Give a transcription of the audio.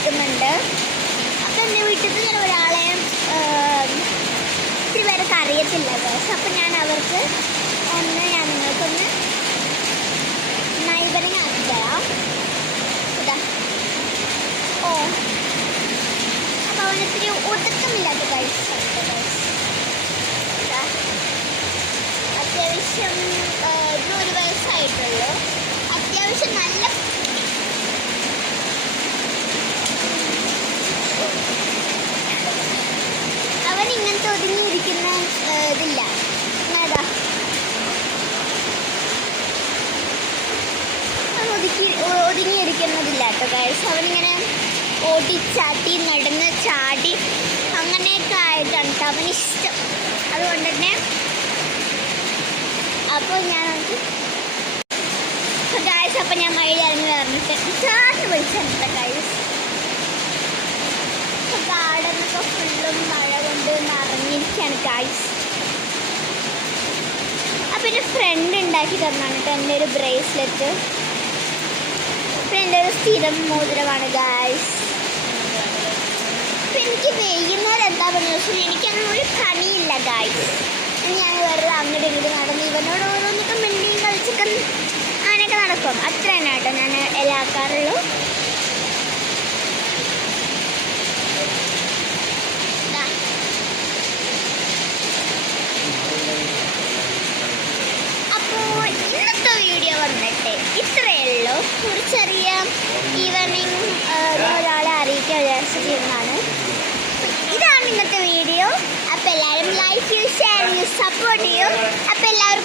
നിൽക്കുന്നുണ്ട്. അപ്പം എൻ്റെ വീട്ടിൽ ഞാൻ ഒരാളെ ഇത്തിരി പേരൊക്കെ അറിയത്തില്ല ഗൈസ്. അപ്പം ഞാൻ അവർക്ക് ഞാൻ നിങ്ങൾക്കൊന്ന് നൈബറിങ് ആക്കി തരാം. ഇതാ ഓ അപ്പോൾ അവനിത്തിരി ഒതുക്കമില്ലാത്ത ഗൈസ് ഇതാ അത്യാവശ്യം ഒരു വയസ്സായിട്ടുള്ളൂ. അത്യാവശ്യം നല്ല അവൻ ഇങ്ങനത്തെ ഒതുങ്ങിയിരിക്കുന്ന ഇതില്ല. അതാ ഒതുങ്ങിയിരിക്കുന്നതില്ല കേട്ടോ ഗൈസ്. അവനിങ്ങനെ ഓടിച്ചാട്ടി നടന്ന് ചാടി അങ്ങനെയൊക്കെ ആയിട്ടാണ് അവനിഷ്ടം. അതുകൊണ്ട് തന്നെ അപ്പോൾ ഞാൻ ഗൈസ് അപ്പം ഞാൻ മഴയിൽ ഇറങ്ങി പറഞ്ഞിട്ട് ചാർന്ന് വിളിച്ചിട്ടുണ്ട് ഗൈസ്. ഗാർഡനൊക്കെ ഫുള്ളും മഴ കൊണ്ട് നിറഞ്ഞിരിക്കുകയാണ് ഗൈസ്. അപ്പം എൻ്റെ ഫ്രണ്ട് ഉണ്ടാക്കി തന്നാണ് കേട്ടോ എൻ്റെ ഒരു ബ്രേസ്ലെറ്റ്. അപ്പം എൻ്റെ ഒരു സ്ഥിരം മോതിരമാണ് ഗൈസ്. അപ്പം എനിക്ക് വൈകുന്നേരം എന്താ പറയുക വെച്ചാൽ എനിക്കങ്ങനെ ഒരു പണിയില്ല ഗൈസ്. ഞാൻ വെറുതെ അങ്ങോട്ട് ഇങ്ങോട്ട് നടന്ന് ഇവനോട് ഓരോന്നൊക്കെ മിണ്ടിയും കളിച്ചൊക്കെ അങ്ങനെയൊക്കെ നടക്കും. അത്ര തന്നെ കേട്ടോ ഞാൻ ആക്കാറുള്ളൂ. അപ്പോൾ ഇന്നത്തെ വീഡിയോ വന്നിട്ട് ഇത്രയേ ഉള്ളൂ. ഒരു ചെറിയ ഈവനിങ് ഒരാളെ അറിയിക്കാൻ വിചാരിച്ചിരുന്നതാണ്. ഇതാണ് ഇന്നത്തെ വീഡിയോ. അപ്പോൾ എല്ലാവരും ലൈക്ക് ചെയ്യൂ, ഷെയർ ചെയ്യൂ, സപ്പോർട്ട് ചെയ്യൂ. അപ്പോൾ എല്ലാവരും